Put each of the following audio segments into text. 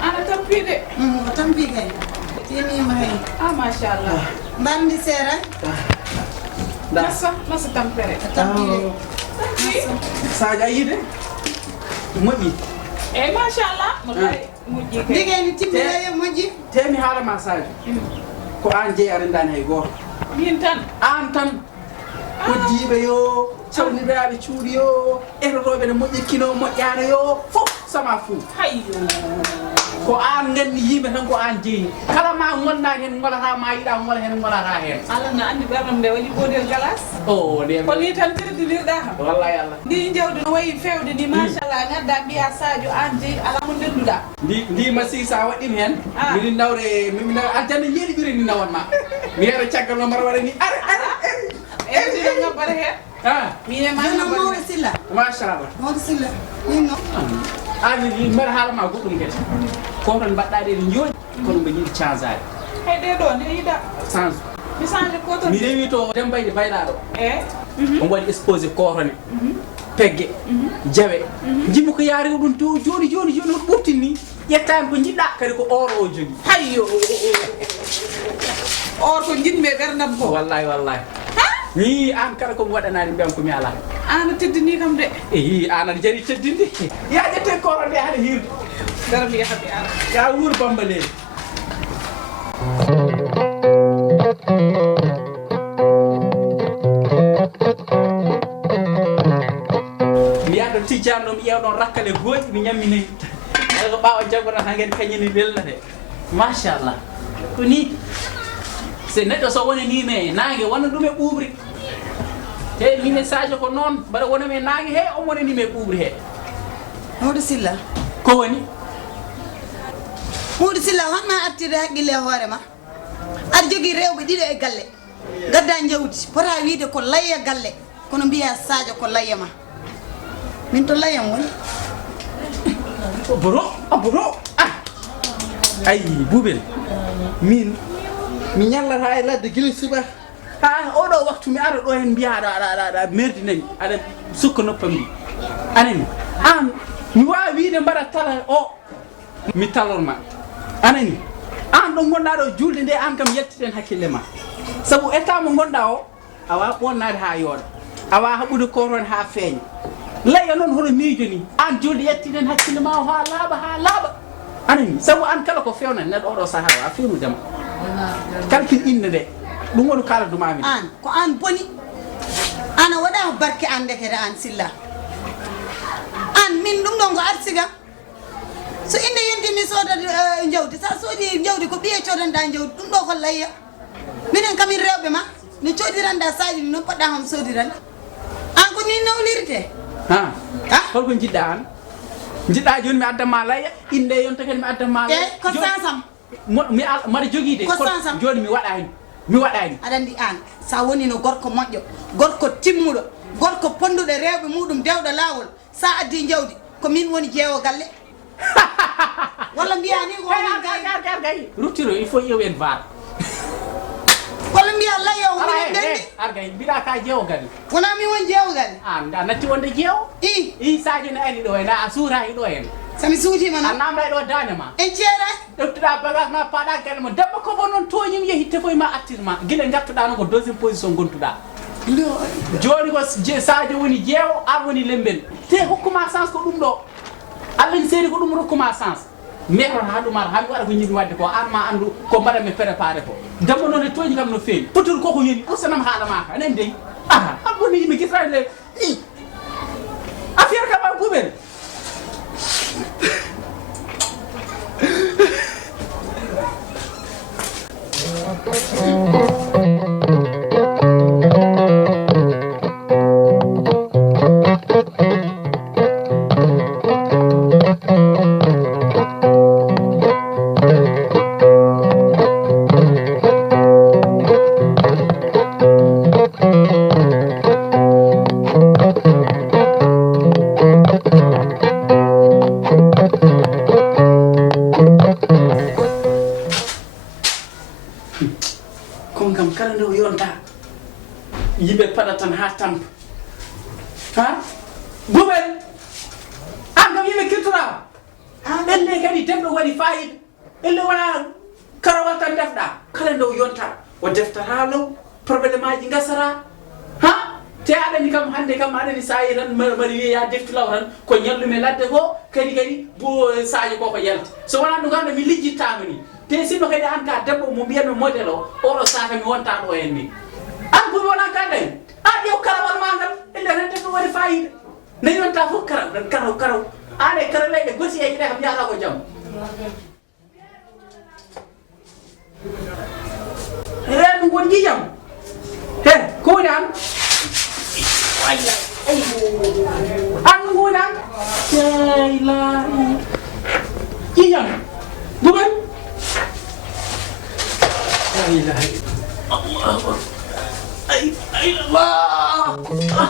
Ana tampide. Tampide. Tini mai. Mashallah. Bandi sera. Masa tampere. Tampide. Saja yide. Moji. Mashallah. Moji. Digeni timbere yo moji. Temi hala massage. Ko an je arindani hay go. Min tan. An tan. Ko jibe yo, cawniraabe cuudi yo, erorobe ne moƴƴi kino moƴƴaare yo, fof sama fu. Hayyo. Ko an ngandi yimbe tan ko an jeyi. Kala ma ngonna hen ngolata ma yida ngola hen ngolata hen. Allah na andi bernam de wali bodel galas. Oh, de. Ko ni tan tirdirda ha. Wallahi Allah. Ni jawdi no wayi fewde ni mashallah ngadda biya Sadio an jeyi ala mo denduda. Ndi masi sa wadim hen. Min nawre min aljanna yedi biri ni nawan ma. Mi hera caggal no mar wara ni are. Dina ngabare he. Mine ma Mo silla. Mashallah. Mo silla. Ninno. Ani mar hala ma gudum ket. Ko tan baddade ni joji ko dum be yidi changeade. Hay de do ne yida. Change. Mi change ko to. Mi rewi to dembayde baydado. On wadi exposé korone. Pegge. Jawe. Jimmu ko yaari dum to joni ko burtini. Yettami ko jidda kadi ko oro o jogi. Hayyo. Or ko jidme bernam ko. Wallahi. Ni an kala ko wadanani mbiyam ko mi ala. An teddini kam de. An jari teddinde. Ya jette korone hade hirde. Garam ya habi ala. Ya wur bambale. Mi ado tijano mi yewdon rakkale goji mi nyamini. Ko bawo jagora hangen kanyini belnate. Mashallah. Ko ni se neddo so woni ni me nange wona dum e buubri. Te mi message ko non bara wona me nange he o woni ni me buubri he. Modou Silla. Ko woni? Modou Silla honna attire haqqille hoore ma. Ar jogi rewbe dido e galle. Gadda jawdi pota wiide ko layya galle kono biya Sadio ko layya ma. Min to layyam woni. Boro. Ay bubel. Min mi nyallata e ladde gili suba. Odo waktu mi ara do hen biya da merdi nani ada sukko noppam ni. Anani an mi wa wiide mbara tala o mi talorma. Anani an do gonda do julde nde an kam yettiten hakkille ma. Sabu état mo gonda o awa bonnade ha yoda. Awa habude koron ha feñ. Laya non hono miijo ni an julde yettiten hakkille ma ha laba. Anani sabu an kala ko fewna neddo do sahara a fewnu dem. Calcul inne de dum wonu kala duma mi. An ko an boni. Ana wada barke an dekere an Silla. An min dum don go arsiga. So inde yendi mi soda jawdi sa sodi jawdi ko biye codan da jawdi dum do ko layya. Minen kam rewbe ma ni codiran da Sadio no padda ham sodiran. An ko ni nawlirte. ha Ah? holko jiɗɗa an jiɗɗa joni mi addama laya inde yonta kadi mi addama laya ko sansam mbaɗa jogii de Ko sansam. joni mi waɗani aɗa andi an sa woni no gorko moƴƴo gorko timmuɗo gorko ponduɗo rewɓe muɗum dewɗo lawol sa addi jawdi ko min woni jeewo galle walla mbiya ni ko min gay ruttiro il faut ƴeewen var walla mbiya layo minen dendi argay mbiɗa ka jeewo galle wona min woni jeewo galle an a natti wonde jeewo i Sadio ne ani ɗo hen a suuraki ɗo hen sami suutima a noon namɗa ɗo dande ma en ceeɗani ɗeftuɗa bagage ma paɗa galle ma debbo ko bon noon toñim yeehi tefoye ma attirma guila gartuɗa noon ko deuxiéme position gontuɗa joni ko Sadio woni jeewo an woni lembel te hokkuma sens ko ɗum ɗo Allah ni seedi ko ɗum rokkuma sens mekon ha ɗum ara hami waɗa ko jiɗmi wadde ko an ma andu ko mbaɗanmi préparé ko dembo noon e toñi kam no feewi potul koko yoni ɓursanam haala maka anen dey aha an woni yimɓe guitrade affaire kam an kuɓen kon kam kala nde o yonta yimɓe paɗa tan ha tampa ha buɓel an kam yimɓe kirtorama elle kadi demɗo waɗi fayida elle wona karawal tan defɗa kala nde o yonta o deftata law probléme aji gasata ha te aɗani kam hande kam aɗani sa yi tan mbaɗa wiya deftu law tan ko ñallume ladde ko kadi bo Sadio ko yalti so wona ɗum kamɗo mi lijjittama ni te sinno kadi an ka debbo mo mbiyanmi modèle o oɗo saka mi wonta ɗo hen ni an buɓe wona kaɗen a ƴew karawal ma ngal elle tan demɗo waɗi fayida nde yonta fof karaw ane karaleɗe gosi e ɗe kam yahata ko jaam ren ɗum won jijam he ko woni an an ɗum ko woni an la jijam buɓen la ilaha illallah ay Allah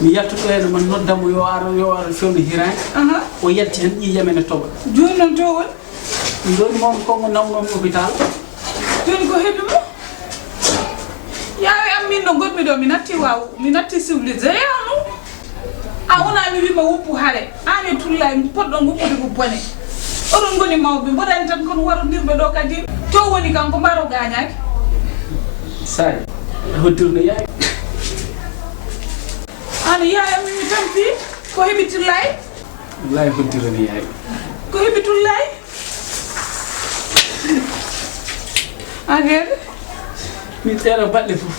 mi yaltuɗo hen man noddamo yo ar fewno hirani o yalti tan ƴiƴam ene toɓa joni noon to woni joni moom kongo nawnomi hôpital joni ko heeɓi mo yawi am min no gonmi ɗo mi natti civilisé yanu a wona mi wima woppu haare an e tulla poɗɗon woppude ko bone oɗon goni mawɓe mboɗani tan kono warodirɓe ɗo kadi to woni kanko mbaro gañaki Sadio hoddirno yaay ana yaaya mi tampi ko heɓi tullay wallahi hoddirani yaay ko heɓi tullay Agel. Min tera balle fof.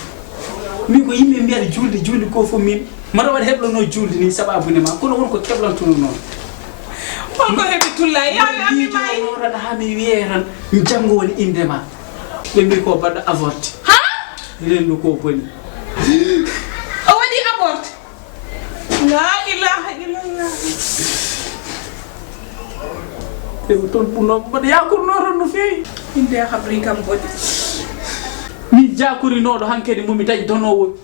Min ko yimɓe mbiyata julde ko fof min. Mara waɗa heɓlono julde ni sababune ma kono wonko keblantuno noon. Holko heɓi tullay yawi ammi mayi. Raɗa ha mi wiye tan janggo woni indema. Ɓe mbi ko baɗɗo avorté. Ha? Rendu ko boni. O waɗi avorté. La ilaha illallah. Eɓe toon ɓurno mbaɗa yakurno tan no fewi. Inde habri kam boni. Min jakurinoɗo hankkadi momi dañi donowo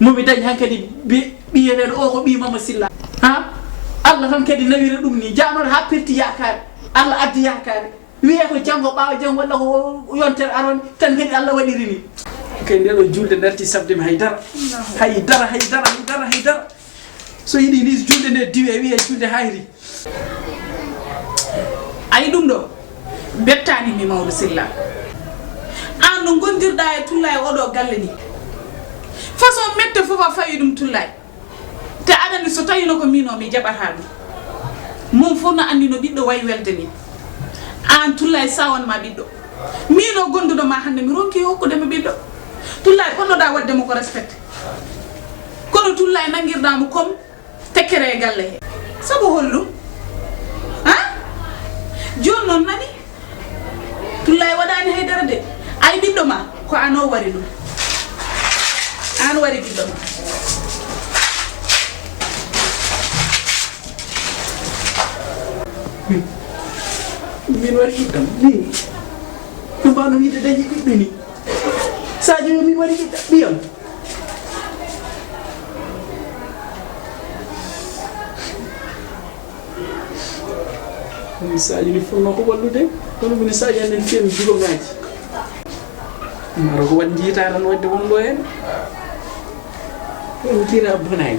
momi dañi hankkadi ɓiyeteɗo o ko ɓi Mama Sylla ha Allah tan kadi nawira ɗum ni janoɗo ha perti yakare Allah addi yakare wiye ko janggo ɓawa janggo walla ko yontere aron tan kadi Allah waɗiri ni kay ndeɗo julde darti sabdemi haydara so yiɗi ni julde nde diwe wiye julde hayri Ayi ɗum ɗo bettani mi Maodo Sylla an no gondirɗa e Tullay oɗo galle ni façon mette fof a fawi ɗum Tullay te aɗani so tawino ko min o mi jaɓata ɗum mum fof no andi no ɓiɗɗo wayi welde ni an Tullay sawanma ɓiɗɗo min o gonduɗo ma hande mi ronki hokkudemi ɓiɗɗo Tullay ponnoɗa waddemo ko respecté kono Tullay nanguirɗamo comme tekkere e galle he saabu hollum ha joni noon nani Tullay waɗani haydara de ay ɓiɗɗo ma ko an o wari ɗum an wari ɓiɗɗo ma min wari ɓiɗɗam min no mbawno wiide dañi ɓiɓɓe ni Sadio min wari ɓiɗɗam ɓiyam min Sadio ni fonno ko wallude kono mine Sadio anden fiyami jugoŋaji maro ko waɗi jiita tan wadde wonɗo hen mi tira bonani